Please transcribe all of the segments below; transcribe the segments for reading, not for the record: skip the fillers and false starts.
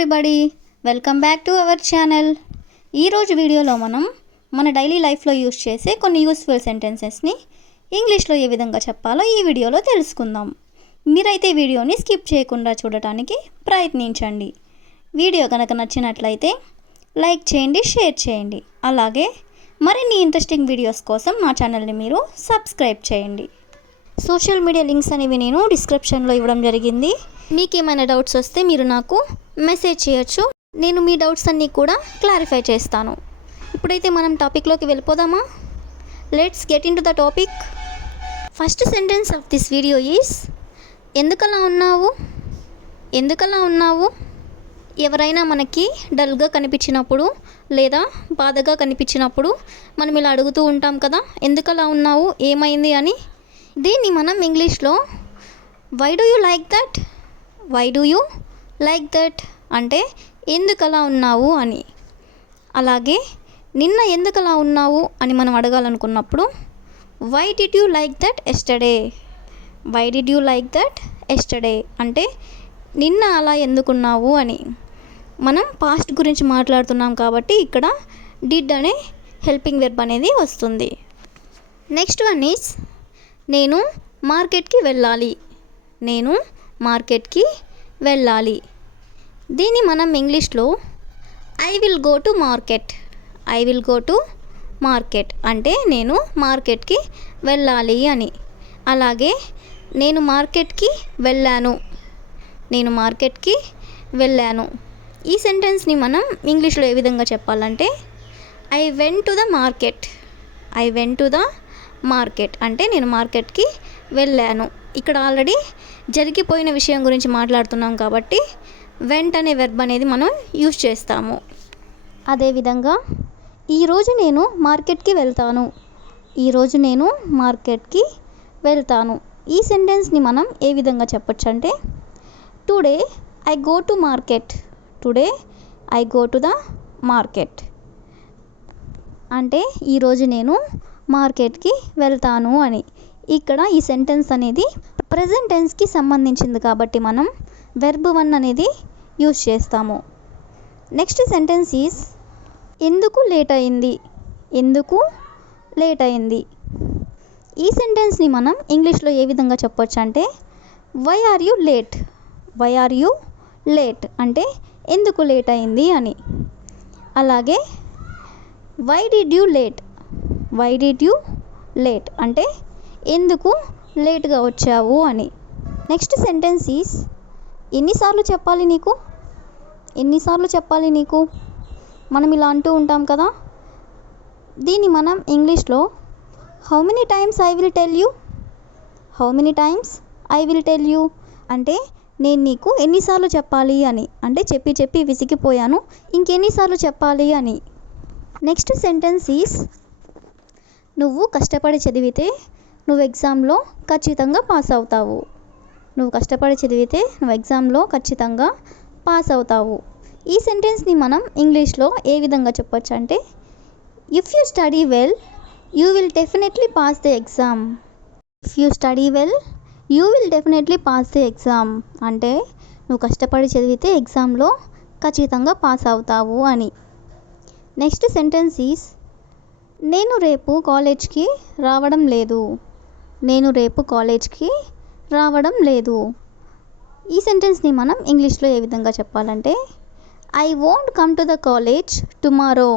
Everybody, welcome back to our channel. ఈరోజు వీడియోలో మనం మన డైలీ లైఫ్లో యూస్ చేసే కొన్ని యూస్ఫుల్ సెంటెన్సెస్ని ఇంగ్లీష్లో ఏ విధంగా చెప్పాలో ఈ వీడియోలో తెలుసుకుందాం. మీరైతే వీడియోని స్కిప్ చేయకుండా చూడటానికి ప్రయత్నించండి. వీడియో కనుక నచ్చినట్లయితే లైక్ చేయండి, షేర్ చేయండి. అలాగే మరిన్ని ఇంట్రెస్టింగ్ వీడియోస్ కోసం మా ఛానల్ని మీరు సబ్స్క్రైబ్ చేయండి. సోషల్ మీడియా లింక్స్ అనేవి నేను డిస్క్రిప్షన్లో ఇవ్వడం జరిగింది. మీకు ఏమైనా డౌట్స్ వస్తే మీరు నాకు మెసేజ్ చేయొచ్చు. నేను మీ డౌట్స్ అన్నీ కూడా క్లారిఫై చేస్తాను. ఇప్పుడైతే మనం టాపిక్లోకి వెళ్ళిపోదామా? Let's get in to the topic. First sentence of this video is ఎందుకలా ఉన్నావు? ఎందుకలా ఉన్నావు? ఎవరైనా మనకి డల్గా కనిపించినప్పుడు లేదా బాధగా కనిపించినప్పుడు మనం ఇలా అడుగుతూ ఉంటాం కదా, ఎందుకలా ఉన్నావు, ఏమైంది అని. దీన్ని మనం ఇంగ్లీష్లో why do you like that, why do you like that అంటే ఎందుకలా ఉన్నావు అని. అలాగే నిన్న ఎందుకలా ఉన్నావు అని మనం అడగాలనుకున్నప్పుడు why did you like that yesterday, why did you like that yesterday అంటే నిన్న అలా ఎందుకున్నావు అని. మనం పాస్ట్ గురించి మాట్లాడుతున్నాం కాబట్టి ఇక్కడ డిడ్ అనే హెల్పింగ్ వెర్బ్ అనేది వస్తుంది. నెక్స్ట్ వన్ ఈజ్ నేను మార్కెట్కి వెళ్ళాలి, నేను మార్కెట్కి వెళ్ళాలి. దీన్ని మనం ఇంగ్లీష్లో I will go to market, I will go to market అంటే నేను మార్కెట్కి వెళ్ళాలి అని. అలాగే నేను మార్కెట్కి వెళ్ళాను, నేను మార్కెట్కి వెళ్ళాను. ఈ సెంటెన్స్ని మనం ఇంగ్లీష్లో ఏ విధంగా చెప్పాలంటే I went to the market, I went to the market అంటే నేను మార్కెట్కి వెళ్ళాను. ఇక్కడ ఆల్రెడీ జరిగిపోయిన విషయం గురించి మాట్లాడుతున్నాం కాబట్టి వెంట్ అనే వెర్బ్ అనేది మనం యూజ్ చేస్తాము. అదేవిధంగా ఈరోజు నేను మార్కెట్కి వెళ్తాను, ఈరోజు నేను మార్కెట్కి వెళ్తాను. ఈ సెంటెన్స్ని మనం ఏ విధంగా చెప్పొచ్చు అంటే today I go to market, today I go to the market అంటే ఈరోజు నేను మార్కెట్కి వెళ్తాను అని. ఇక్కడ ఈ సెంటెన్స్ అనేది ప్రెజెంట్ టెన్స్కి సంబంధించింది కాబట్టి మనం వెర్బ్ వన్ అనేది యూజ్ చేస్తాము. నెక్స్ట్ సెంటెన్స్ ఈజ్ ఎందుకు లేట్ అయింది, ఎందుకు లేట్ అయింది. ఈ సెంటెన్స్ని మనం ఇంగ్లీష్లో ఏ విధంగా చెప్పొచ్చు అంటే why are you late, why are you late అంటే ఎందుకు లేట్ అయింది అని. అలాగే why did you late, why did you late అంటే ఎందుకు లేట్గా వచ్చావు అని. నెక్స్ట్ సెంటెన్స్ ఈజ్ ఎన్నిసార్లు చెప్పాలి నీకు, ఎన్నిసార్లు చెప్పాలి నీకు. మనం ఇలా అంటూ ఉంటాం కదా, దీన్ని మనం ఇంగ్లీష్లో how many times I will tell you, how many times I will tell you అంటే నేను నీకు ఎన్నిసార్లు చెప్పాలి అని. అంటే చెప్పి చెప్పి విసిగిపోయాను, ఇంకెన్నిసార్లు చెప్పాలి అని. నెక్స్ట్ సెంటెన్స్ ఈజ్ నువ్వు కష్టపడి చదివితే నువ్వు ఎగ్జామ్లో ఖచ్చితంగా పాస్ అవుతావు, నువ్వు కష్టపడి చదివితే నువ్వు ఎగ్జామ్లో ఖచ్చితంగా పాస్ అవుతావు. ఈ సెంటెన్స్ని మనం ఇంగ్లీష్లో ఏ విధంగా చెప్పొచ్చు అంటే if you study well you will definitely pass the exam, if you study well you will definitely pass the exam అంటే నువ్వు కష్టపడి చదివితే ఎగ్జామ్లో ఖచ్చితంగా పాస్ అవుతావు అని. నెక్స్ట్ సెంటెన్స్ ఈజ్ నేను రేపు కాలేజ్కి రావడం లేదు, నేను రేపు కాలేజ్కి రావడం లేదు. ఈ సెంటెన్స్ని మనం ఇంగ్లీష్లో ఏ విధంగా చెప్పాలంటే I won't come to the college tomorrow,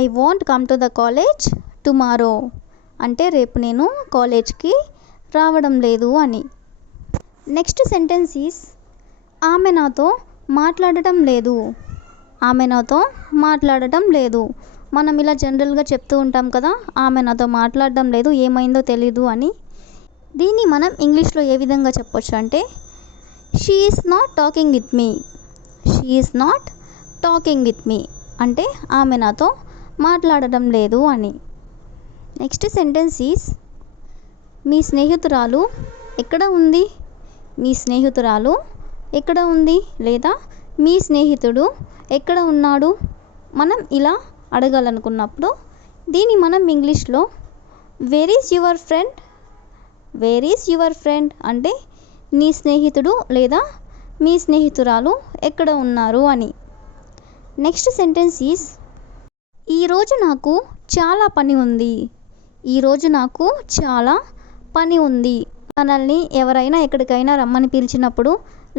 I won't come to the college tomorrow అంటే రేపు నేను కాలేజ్కి రావడం లేదు అని. నెక్స్ట్ సెంటెన్స్ ఈజ్ ఆమె నాతో మాట్లాడటం లేదు, ఆమె నాతో మాట్లాడటం లేదు. మనం ఇలా జనరల్గా చెప్తూ ఉంటాం కదా, ఆమె నాతో మాట్లాడడం లేదు, ఏమైందో తెలీదు అని. దీన్ని మనం ఇంగ్లీష్లో ఏ విధంగా చెప్పొచ్చు అంటే she is not talking with me, she is not talking with me అంటే ఆమె నాతో మాట్లాడడం లేదు అని. నెక్స్ట్ సెంటెన్స్ ఈజ్ మీ స్నేహితురాలు ఎక్కడ ఉంది, మీ స్నేహితురాలు ఎక్కడ ఉంది లేదా మీ స్నేహితుడు ఎక్కడ ఉన్నాడు. మనం ఇలా అడగాలనుకున్నప్పుడు దీన్ని మనం ఇంగ్లీష్లో where is your friend, where is your friend అంటే నీ స్నేహితుడు లేదా మీ స్నేహితురాలు ఎక్కడ ఉన్నారు అని. నెక్స్ట్ సెంటెన్స్ ఈస్ ఈరోజు నాకు చాలా పని ఉంది. ఈరోజు నాకు చాలా పని ఉంది. మనల్ని ఎవరైనా ఎక్కడికైనా రమ్మని పిలిచినప్పుడు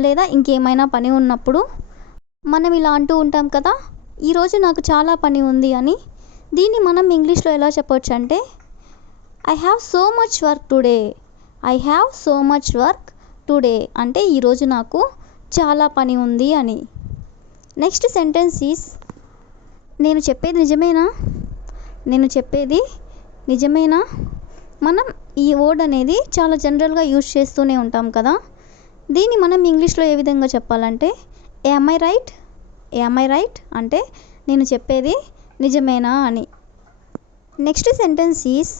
లేదా ఇంకేమైనా పని ఉన్నప్పుడు మనం ఇలా అంటూ ఉంటాం కదా, ఈరోజు నాకు చాలా పని ఉంది అని. దీన్ని మనం ఇంగ్లీష్లో ఎలా చెప్పొచ్చు అంటే I have so much work today. I have so much work today అంటే ఈరోజు నాకు చాలా పని ఉంది అని. నెక్స్ట్ సెంటెన్స్ ఈస్ నేను చెప్పేది నిజమేనా. నేను చెప్పేది నిజమేనా. మనం ఈ వర్డ్ అనేది చాలా జనరల్గా యూజ్ చేస్తూనే ఉంటాం కదా. దీన్ని మనం ఇంగ్లీష్లో ఏ విధంగా చెప్పాలంటే am I right. Am I right అంటే నేను చెప్పేది నిజమేనా అని. నెక్స్ట్ సెంటెన్స్ ఈస్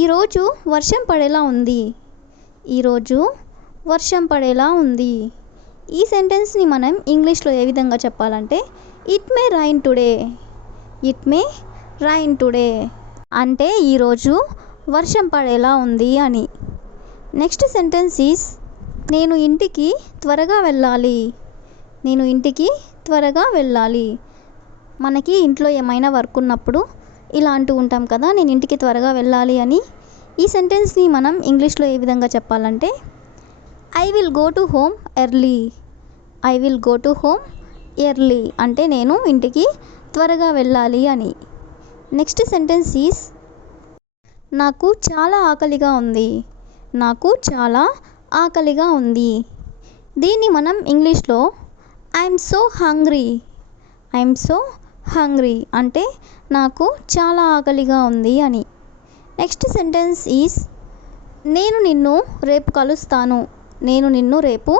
ఈరోజు వర్షం పడేలా ఉంది. ఈరోజు వర్షం పడేలా ఉంది. ఈ సెంటెన్స్ని మనం ఇంగ్లీష్లో ఏ విధంగా చెప్పాలంటే it may rain today. It may rain today అంటే ఈరోజు వర్షం పడేలా ఉంది అని. నెక్స్ట్ సెంటెన్స్ ఈస్ నేను ఇంటికి త్వరగా వెళ్ళాలి. నేను ఇంటికి త్వరగా వెళ్ళాలి. మనకి ఇంట్లో ఏమైనా వర్క్ ఉన్నప్పుడు ఇలా అంటూ ఉంటాం కదా, నేను ఇంటికి త్వరగా వెళ్ళాలి అని. ఈ సెంటెన్స్ని మనం ఇంగ్లీష్లో ఏ విధంగా చెప్పాలంటే I will go to home early. I will go to home early అంటే నేను ఇంటికి త్వరగా వెళ్ళాలి అని. నెక్స్ట్ సెంటెన్స్ ఈస్ నాకు చాలా ఆకలిగా ఉంది. నాకు చాలా ఆకలిగా ఉంది. దీన్ని మనం ఇంగ్లీష్లో I'm so hungry. I'm so hungry అంటే నాకు చాలా ఆకలిగా ఉంది అని. నెక్స్ట్ సెంటెన్స్ ఈస్ నేను నిన్ను రేపు కలుస్తాను. నేను నిన్ను రేపు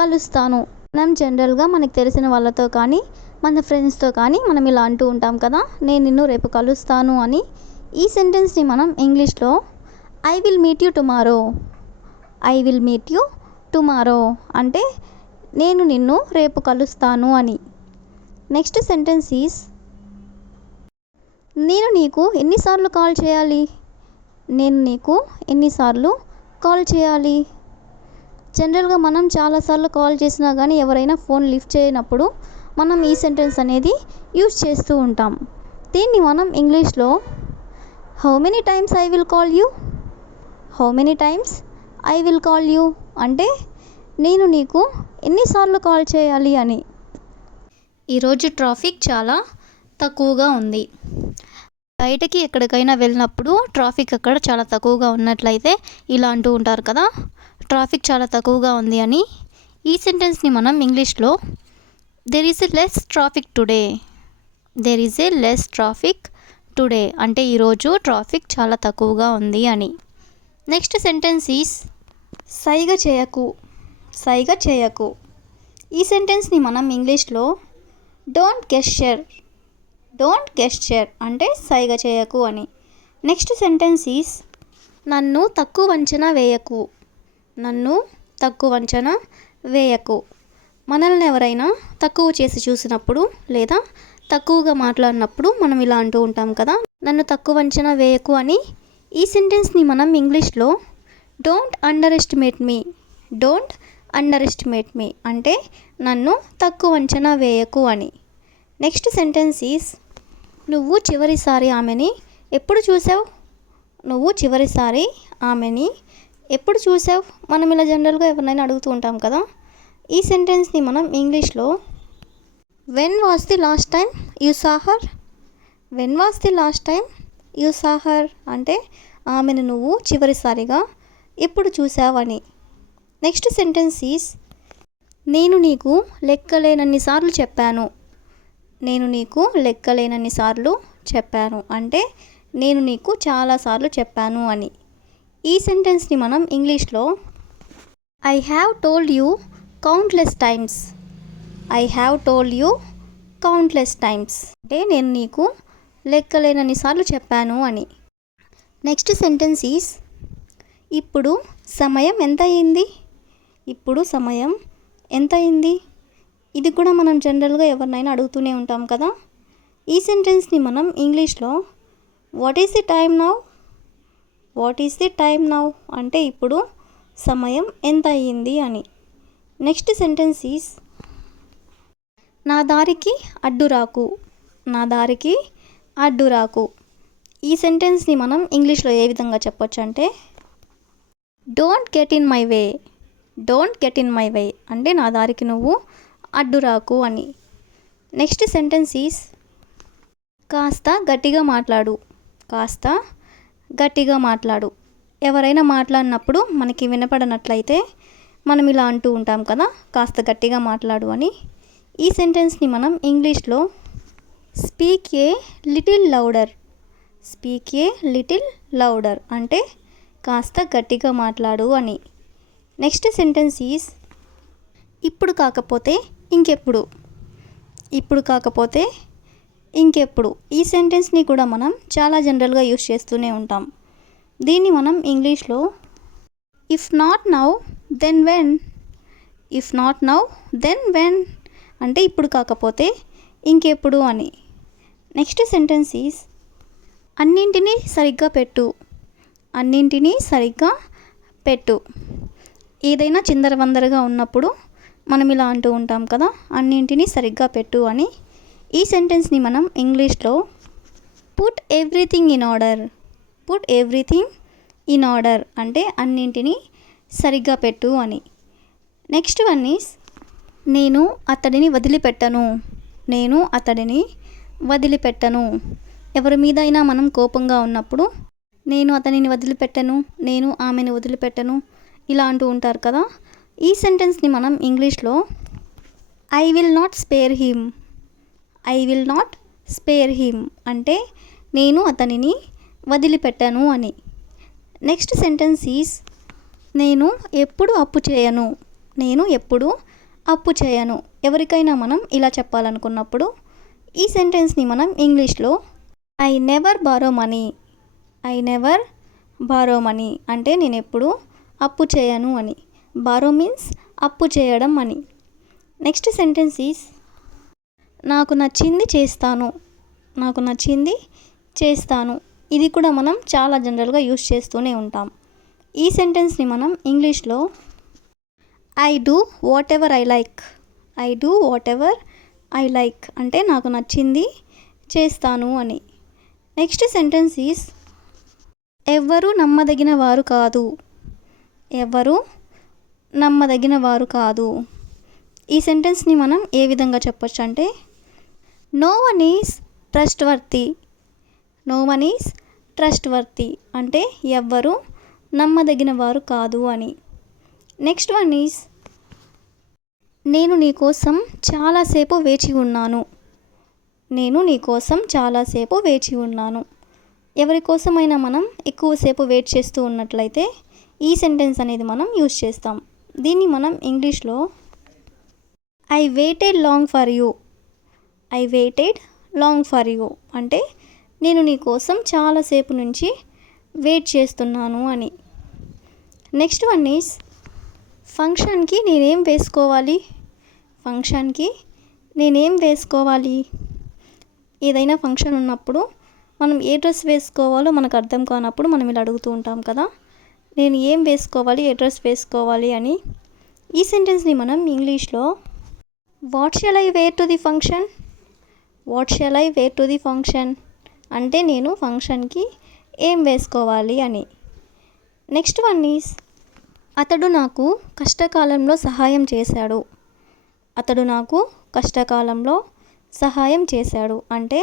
కలుస్తాను. మనం జనరల్గా మనకు తెలిసిన వాళ్ళతో కానీ మన ఫ్రెండ్స్తో కానీ మనం ఇలా అంటూ ఉంటాం కదా, నేను నిన్ను రేపు కలుస్తాను అని. ఈ సెంటెన్స్ని మనం ఇంగ్లీష్లో I will meet you tomorrow. I will meet you tomorrow అంటే నేను నిన్ను రేపు కలుస్తాను అని. నెక్స్ట్ సెంటెన్స్ ఈస్ నేను నీకు ఎన్నిసార్లు కాల్ చేయాలి. నేను నీకు ఎన్నిసార్లు కాల్ చేయాలి. జనరల్గా మనం చాలాసార్లు కాల్ చేసినా కానీ ఎవరైనా ఫోన్ లిఫ్ట్ చేయనప్పుడు మనం ఈ సెంటెన్స్ అనేది యూజ్ చేస్తూ ఉంటాం. దీన్ని మనం ఇంగ్లీష్లో how many times I will call you. How many times I will call you అంటే నేను నీకు ఎన్నిసార్లు కాల్ చేయాలి అని. ఈరోజు ట్రాఫిక్ చాలా తక్కువగా ఉంది. బయటకి ఎక్కడికైనా వెళ్ళినప్పుడు ట్రాఫిక్ అక్కడ చాలా తక్కువగా ఉన్నట్లయితే ఇలా అంటూ ఉంటారు కదా, ట్రాఫిక్ చాలా తక్కువగా ఉంది అని. ఈ సెంటెన్స్ని మనం ఇంగ్లీష్లో there is a less traffic today. There is a less traffic today అంటే ఈరోజు ట్రాఫిక్ చాలా తక్కువగా ఉంది అని. నెక్స్ట్ సెంటెన్స్ ఈస్ సైగ చేయకు. సైగ చేయకు. ఈ సెంటెన్స్ని మనం ఇంగ్లీష్లో డోంట్ గెస్చర్. డోంట్ గెస్చర్ అంటే సైగ చేయకు అని. నెక్స్ట్ సెంటెన్స్ ఈస్ నన్ను తక్కువ అంచనా వేయకు. నన్ను తక్కువ అంచనా వేయకు. మనల్ని ఎవరైనా తక్కువ చేసి చూసినప్పుడు లేదా తక్కువగా మాట్లాడినప్పుడు మనం ఇలా అంటూ ఉంటాం కదా, నన్ను తక్కువ అంచనా వేయకు అని. ఈ సెంటెన్స్ని మనం ఇంగ్లీష్లో don't underestimate me. Don't underestimate me అంటే నన్ను తక్కువ అంచనా వేయకు అని. నెక్స్ట్ సెంటెన్స్ ఈస్ నువ్వు చివరిసారి ఆమెని ఎప్పుడు చూసావు. నువ్వు చివరిసారి ఆమెని ఎప్పుడు చూసావు. మనం ఇలా జనరల్గా ఎవరినైనా అడుగుతూ ఉంటాం కదా. ఈ సెంటెన్స్ని మనం ఇంగ్లీష్లో when was the last time you saw her. When was the last time you saw her అంటే ఆమెను నువ్వు చివరిసారిగా ఎప్పుడు చూసావని. నెక్స్ట్ సెంటెన్స్ ఈస్ నేను నీకు లెక్కలేనన్ని సార్లు చెప్పాను. నేను నీకు లెక్కలేనన్ని సార్లు చెప్పాను అంటే నేను నీకు చాలాసార్లు చెప్పాను అని. ఈ సెంటెన్స్ని మనం ఇంగ్లీష్లో I have told you countless times. I have told you countless times అంటే నేను నీకు లెక్కలేనన్ని సార్లు చెప్పాను అని. నెక్స్ట్ సెంటెన్స్ ఈస్ ఇప్పుడు సమయం ఎంత అయింది. ఇప్పుడు సమయం ఎంత అయింది. ఇది కూడా మనం జనరల్గా ఎవరినైనా అడుగుతూనే ఉంటాం కదా. ఈ సెంటెన్స్ని మనం ఇంగ్లీష్లో what is the time now. What is the time now అంటే ఇప్పుడు సమయం ఎంత అయ్యింది అని. నెక్స్ట్ సెంటెన్స్ ఈస్ నా దారికి అడ్డు రాకు. నా దారికి అడ్డు రాకు. ఈ సెంటెన్స్ని మనం ఇంగ్లీష్లో ఏ విధంగా చెప్పొచ్చు అంటే don't get in my way. Don't get in my way అంటే నా దారికి నువ్వు అడ్డు రాకు అని. నెక్స్ట్ సెంటెన్స్ ఈస్ కాస్త గట్టిగా మాట్లాడు. కాస్త గట్టిగా మాట్లాడు. ఎవరైనా మాట్లాడినప్పుడు మనకి వినపడనట్లయితే మనం ఇలా అంటూ ఉంటాం కదా, కాస్త గట్టిగా మాట్లాడు అని. ఈ సెంటెన్స్ని మనం ఇంగ్లీష్లో speak a little louder. Speak a little louder అంటే కాస్త గట్టిగా మాట్లాడు అని. నెక్స్ట్ సెంటెన్స్ ఈజ్ ఇప్పుడు కాకపోతే ఇంకెప్పుడు. ఇప్పుడు కాకపోతే ఇంకెప్పుడు. ఈ సెంటెన్స్ని కూడా మనం చాలా జనరల్గా యూస్ చేస్తూనే ఉంటాం. దీన్ని మనం ఇంగ్లీష్లో if not now then when. If not now then when అంటే ఇప్పుడు కాకపోతే ఇంకెప్పుడు అని. నెక్స్ట్ సెంటెన్స్ ఈజ్ అన్నింటినీ సరిగ్గా పెట్టు. అన్నింటినీ సరిగ్గా పెట్టు. ఏదైనా చిందరవందరగా ఉన్నప్పుడు మనం ఇలా అంటూ ఉంటాం కదా, అన్నింటినీ సరిగ్గా పెట్టు అని. ఈ సెంటెన్స్ని మనం ఇంగ్లీష్లో put everything in order. Put everything in order అంటే అన్నింటినీ సరిగ్గా పెట్టు అని. నెక్స్ట్ వన్ ఈస్ నేను అతడిని వదిలిపెట్టను. నేను అతడిని వదిలిపెట్టను. ఎవరి మీదైనా మనం కోపంగా ఉన్నప్పుడు నేను అతనిని వదిలిపెట్టను, నేను ఆమెను వదిలిపెట్టను ఇలా అంటూ ఉంటారు కదా. ఈ సెంటెన్స్ని మనం ఇంగ్లీష్లో I will not spare him. I will not spare him అంటే నేను అతనిని వదిలిపెట్టను అని. నెక్స్ట్ సెంటెన్స్ ఈజ్ నేను ఎప్పుడు అప్పు చేయను. నేను ఎప్పుడు అప్పు చేయను. ఎవరికైనా మనం ఇలా చెప్పాలనుకున్నప్పుడు ఈ సెంటెన్స్ని మనం ఇంగ్లీష్లో I never borrow money. I never borrow money అంటే నేను ఎప్పుడు అప్పు చేయను అని. బారో మీన్స్ అప్పు చేయడం అని. నెక్స్ట్ సెంటెన్స్ ఈజ్ నాకు నచ్చింది చేస్తాను. నాకు నచ్చింది చేస్తాను. ఇది కూడా మనం చాలా జనరల్గా యూస్ చేస్తూనే ఉంటాం. ఈ సెంటెన్స్ని మనం ఇంగ్లీష్లో I do what ever I like. I do what ever I like అంటే నాకు నచ్చింది చేస్తాను అని. నెక్స్ట్ సెంటెన్స్ ఈజ్ ఎవ్వరూ నమ్మదగిన వారు కాదు. ఎవ్వరూ నమ్మదగిన వారు కాదు. ఈ సెంటెన్స్ని మనం ఏ విధంగా చెప్పొచ్చు అంటే no one is trustworthy. No one is trustworthy అంటే ఎవ్వరూ నమ్మదగిన వారు కాదు అని. నెక్స్ట్ వన్ ఈజ్ నేను నీ కోసం చాలాసేపు వేచి ఉన్నాను. నేను నీ కోసం చాలాసేపు వేచి ఉన్నాను. ఎవరి కోసమైనా మనం ఎక్కువసేపు వెయిట్ చేస్తూ ఉన్నట్లయితే ఈ సెంటెన్స్ అనేది మనం యూజ్ చేస్తాం. దీన్ని మనం ఇంగ్లీష్లో I weighted long for you. I weighted long for you అంటే నేను నీ కోసం చాలాసేపు నుంచి వెయిట్ చేస్తున్నాను అని. నెక్స్ట్ వన్ ఈజ్ ఫంక్షన్కి నేనేం వేసుకోవాలి. ఫంక్షన్కి నేనేం వేసుకోవాలి. ఏదైనా ఫంక్షన్ ఉన్నప్పుడు మనం ఏ డ్రెస్ వేసుకోవాలో మనకు అర్థం కానప్పుడు మనం ఇలా అడుగుతూ ఉంటాం కదా, నేను ఏం వేసుకోవాలి, ఏ డ్రెస్ వేసుకోవాలి అని. ఈ సెంటెన్స్ని మనం ఇంగ్లీష్లో what shall I wear to the function. What shall I wear to the function అంటే నేను ఫంక్షన్కి ఏం వేసుకోవాలి అని. నెక్స్ట్ వన్ ఈజ్ అతడు నాకు కష్టకాలంలో సహాయం చేశాడు. అతడు నాకు కష్టకాలంలో సహాయం చేశాడు అంటే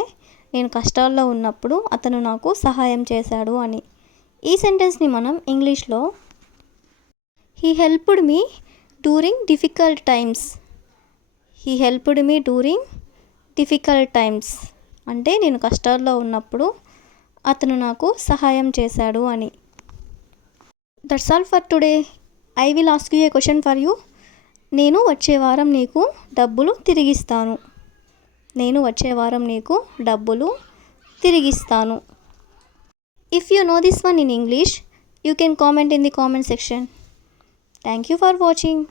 నేను కష్టాల్లో ఉన్నప్పుడు అతను నాకు సహాయం చేశాడు అని. ఈ సెంటెన్స్ని మనం ఇంగ్లీష్లో he helped me during difficult times. He helped me during difficult times అంటే నేను కష్టాల్లో ఉన్నప్పుడు అతను నాకు సహాయం చేశాడు అని. That's all for today. I will ask you A question for you. నేను వచ్చే వారం నీకు డబ్బులు తిరిగిస్తాను. నేను వచ్చే వారం నీకు డబ్బులు తిరిగిస్తాను. If you know this one in English, you can comment in the comment section. Thank you for watching.